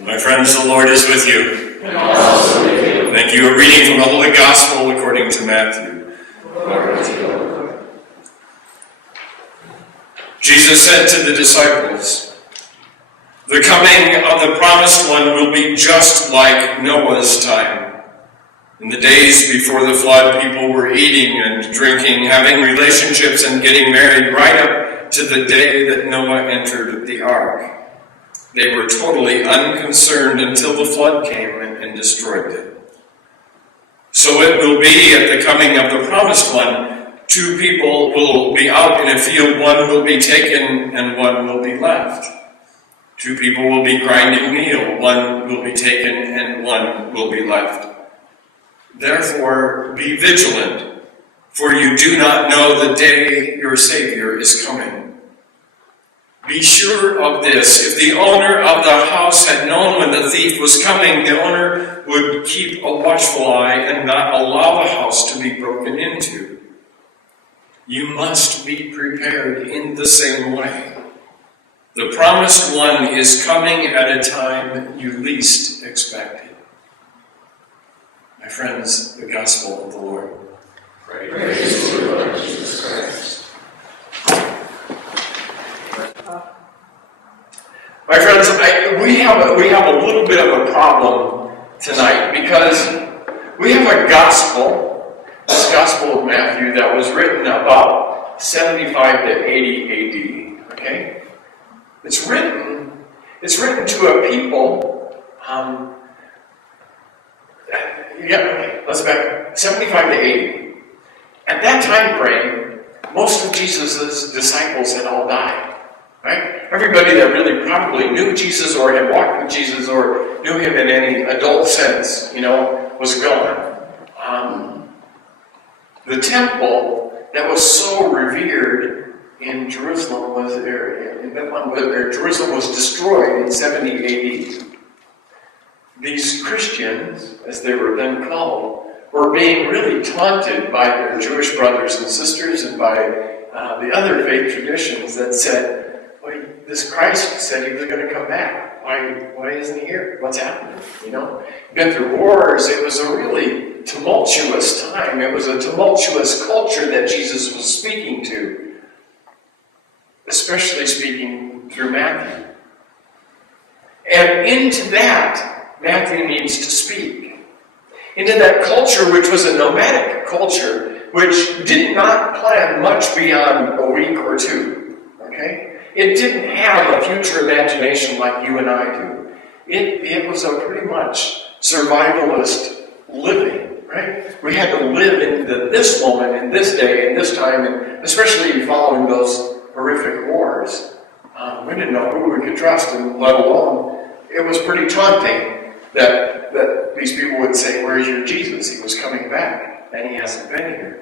My friends, the Lord is with you. And also with you. Thank you. A reading from the Holy Gospel according to Matthew. Glory to you, Lord. Jesus said to the disciples, "The coming of the promised one will be just like Noah's time. In the days before the flood, people were eating and drinking, having relationships and getting married right up to the day that Noah entered the ark. They were totally unconcerned until the flood came and destroyed them. So it will be at the coming of the promised one. 2 people will be out in a field, one will be taken and one will be left. 2 people will be grinding meal, one will be taken and one will be left. Therefore, be vigilant, for you do not know the day your Savior is coming. Be sure of this, if the owner of the house had known when the thief was coming, the owner would keep a watchful eye and not allow the house to be broken into. You must be prepared in the same way. The promised one is coming at a time you least expect it." My friends, the gospel of the Lord. Praise to you, Lord Jesus Christ. My friends, we have a little bit of a problem tonight because we have a gospel, this Gospel of Matthew, that was written about 75 to 80 AD. Okay, it's written to a people. Let's back 75 to 80. At that time frame, most of Jesus' disciples had all died. Right? Everybody that really probably knew Jesus or had walked with Jesus or knew him in any adult sense, was gone. The temple that was so revered in Jerusalem Jerusalem was destroyed in 70 AD. These Christians, as they were then called, were being really taunted by their Jewish brothers and sisters and by the other faith traditions that said, this Christ said he was going to come back. Why isn't he here? What's happening? Been through wars. It was a really tumultuous time. It was a tumultuous culture that Jesus was speaking to, especially speaking through Matthew. And into that, Matthew needs to speak. Into that culture, which was a nomadic culture, which did not plan much beyond a week or 2. Okay? It didn't have a future imagination like you and I do. It was a pretty much survivalist living, right? We had to live in this moment, in this day, in this time, and especially following those horrific wars. We didn't know who we could trust, and let alone, it was pretty taunting that these people would say, "Where's your Jesus? He was coming back, and he hasn't been here."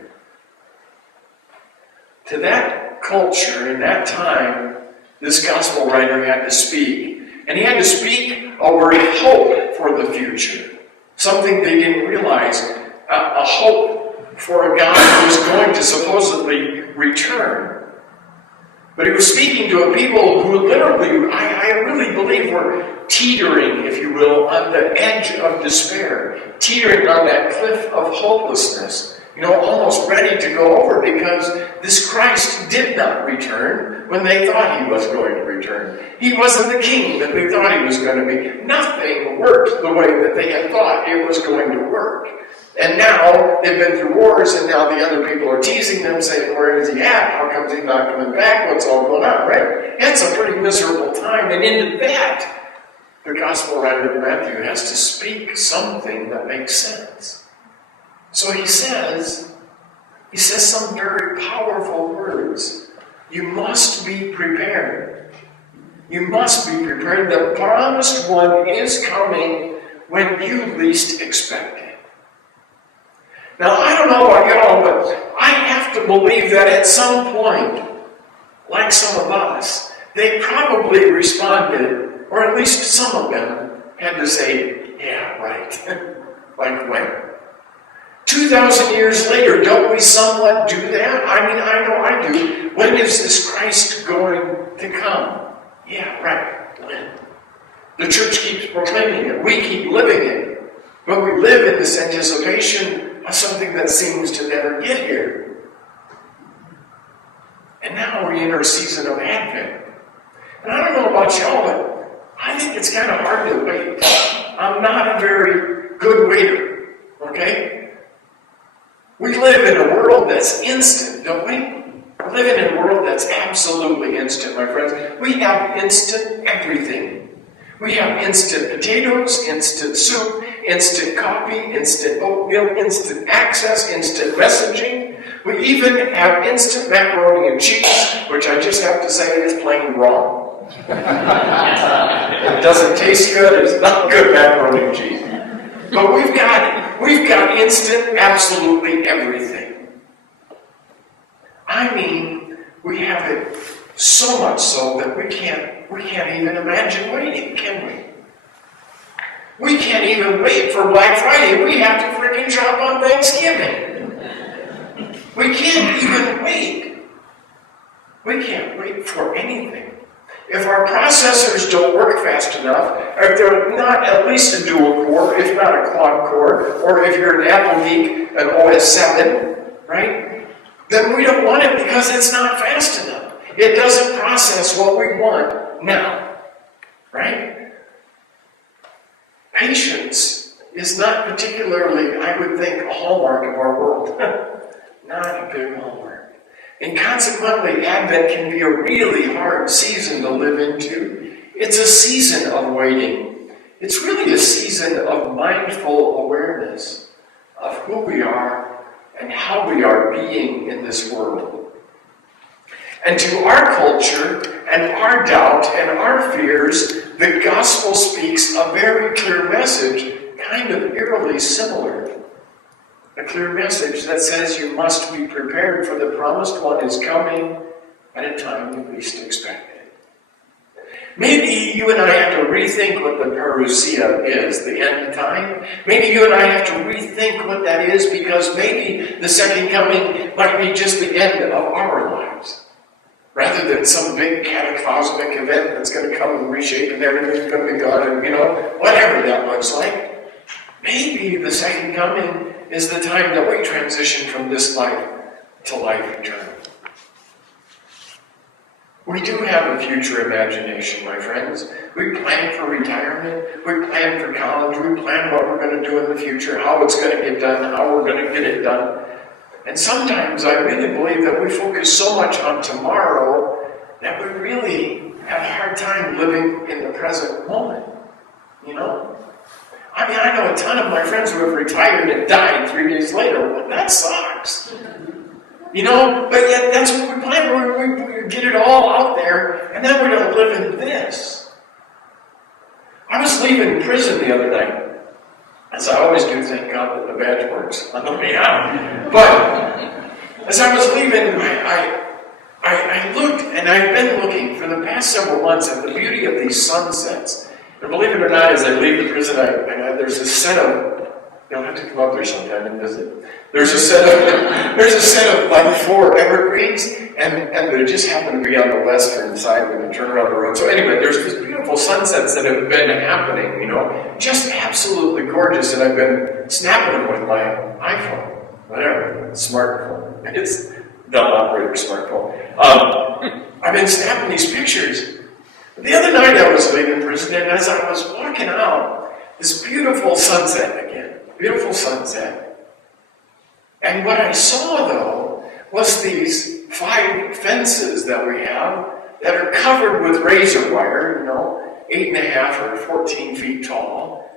To that culture, in that time, this gospel writer had to speak. And he had to speak a word of hope for the future. Something they didn't realize. A hope for a God who was going to supposedly return. But he was speaking to a people who literally, I really believe, were teetering, if you will, on the edge of despair. Teetering on that cliff of hopelessness. Almost ready to go over because this Christ did not return when they thought he was going to return. He wasn't the king that they thought he was going to be. Nothing worked the way that they had thought it was going to work. And now they've been through wars, and now the other people are teasing them, saying, "Where is he at? How come he's not coming back? What's all going on?" Right? It's a pretty miserable time. And into that, the gospel writer of Matthew has to speak something that makes sense. So he says some very powerful words. You must be prepared. You must be prepared. The promised one is coming when you least expect it. Now, I don't know about y'all, but I have to believe that at some point, like some of us, they probably responded, or at least some of them had to say, "Yeah, right." Like when? 2,000 years later, don't we somewhat do that? I mean, I know I do. When is this Christ going to come? Yeah, right. When? The church keeps proclaiming it. We keep living it. But we live in this anticipation of something that seems to never get here. And now we enter a season of Advent. And I don't know about y'all, but I think it's kind of hard to wait. I'm not a very good waiter, okay? We live in a world that's instant, don't we? We live in a world that's absolutely instant, my friends. We have instant everything. We have instant potatoes, instant soup, instant coffee, instant oatmeal, instant access, instant messaging. We even have instant macaroni and cheese, which I just have to say is plain wrong. It doesn't taste good. It's not good macaroni and cheese. But we've got it. We've got instant absolutely everything. I mean, we have it so much so that we can't even imagine waiting, can we? We can't even wait for Black Friday. We have to freaking shop on Thanksgiving. We can't even wait. We can't wait for anything. If our processors don't work fast enough, or if they're not at least a dual core, if not a quad core, or if you're an Apple geek, an OS 7, right? Then we don't want it because it's not fast enough. It doesn't process what we want now, right? Patience is not particularly, I would think, a hallmark of our world. Not a big hallmark. And consequently, Advent can be a really hard season to live into. It's a season of waiting. It's really a season of mindful awareness of who we are and how we are being in this world. And to our culture and our doubt and our fears, the gospel speaks a very clear message, kind of eerily similar. A clear message that says you must be prepared, for the promised one is coming at a time you least expect it. Maybe you and I have to rethink what the parousia is, the end of time. Maybe you and I have to rethink what that is, because maybe the second coming might be just the end of our lives, rather than some big cataclysmic event that's going to come and reshape and everything's going to be gone, and whatever that looks like. Maybe the second coming is the time that we transition from this life to life eternal. We do have a future imagination, my friends. We plan for retirement, we plan for college, we plan what we're going to do in the future, how it's going to get done, how we're going to get it done. And sometimes I really believe that we focus so much on tomorrow that we really have a hard time living in the present moment, I mean, I know a ton of my friends who have retired and died 3 days later. Well, that sucks. But yet that's what we plan. We get it all out there, and then we're going to live in this. I was leaving prison the other night, as I always do, thank God that the badge works on the way out. But as I was leaving, I looked, and I've been looking for the past several months at the beauty of these sunsets. And believe it or not, as I leave the prison, there's a set of, you'll have to come up there sometime and visit. There's a set of like 4 evergreens, and they just happen to be on the western side when you turn around the road. So anyway, there's these beautiful sunsets that have been happening, just absolutely gorgeous, and I've been snapping them with my iPhone, whatever, smartphone. It's the operator smartphone. I've been snapping these pictures. The other night I was leaving prison, and as I was walking out, this beautiful sunset again. Beautiful sunset. And what I saw, though, was these 5 fences that we have that are covered with razor wire, 8.5 or 14 feet tall.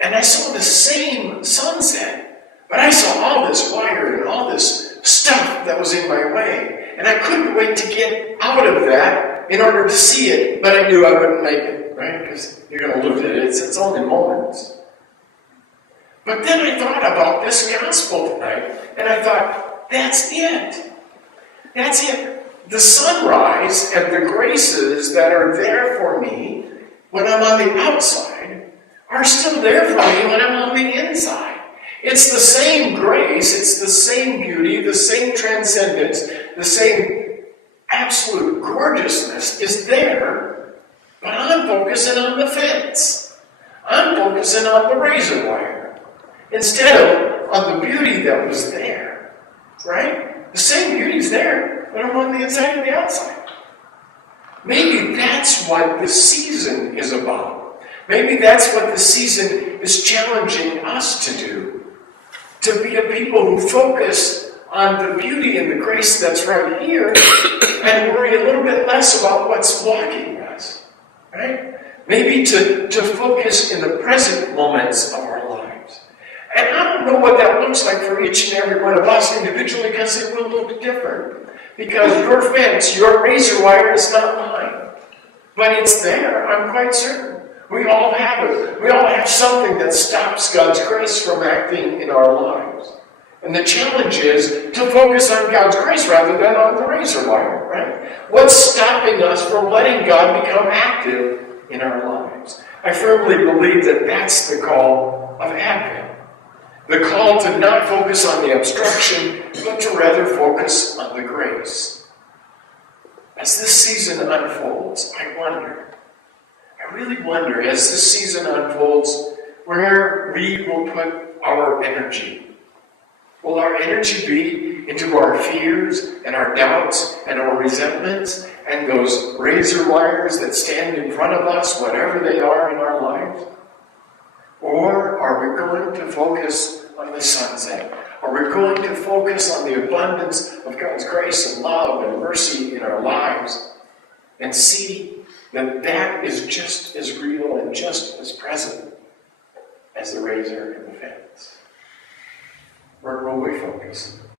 And I saw the same sunset, but I saw all this wire and all this stuff that was in my way. And I couldn't wait to get out of that in order to see it, but I knew I wouldn't make it, right? Because you're going to lose it. It's only moments. But then I thought about this gospel tonight, and I thought, that's it. That's it. The sunrise and the graces that are there for me when I'm on the outside are still there for me when I'm on the inside. It's the same grace, it's the same beauty, the same transcendence, the same absolute gorgeousness is there, but I'm focusing on the fence. focusing on the razor wire instead of on the beauty that was there, right? The same beauty's there, but I'm on the inside and the outside. Maybe that's what the season is about. Maybe that's what the season is challenging us to do. To be a people who focus on the beauty and the grace that's right here and worry a little bit less about what's blocking us, right? Maybe to focus in the present moments of our lives. And I don't know what that looks like for each and every one of us individually, because it will look different. Because your fence, your razor wire is not mine. But it's there, I'm quite certain. We all have it. We all have something that stops God's grace from acting in our lives. And the challenge is to focus on God's grace rather than on the razor wire, right? What's stopping us from letting God become active in our lives? I firmly believe that that's the call of Advent. The call to not focus on the obstruction, but to rather focus on the grace. As this season unfolds, I really wonder, as this season unfolds, where we will put our energy. Will our energy be into our fears and our doubts and our resentments and those razor wires that stand in front of us, whatever they are in our lives? Or are we going to focus on the sunset? Are we going to focus on the abundance of God's grace and love and mercy in our lives and see that that is just as real and just as present as the razor and the fence? Where will we focus?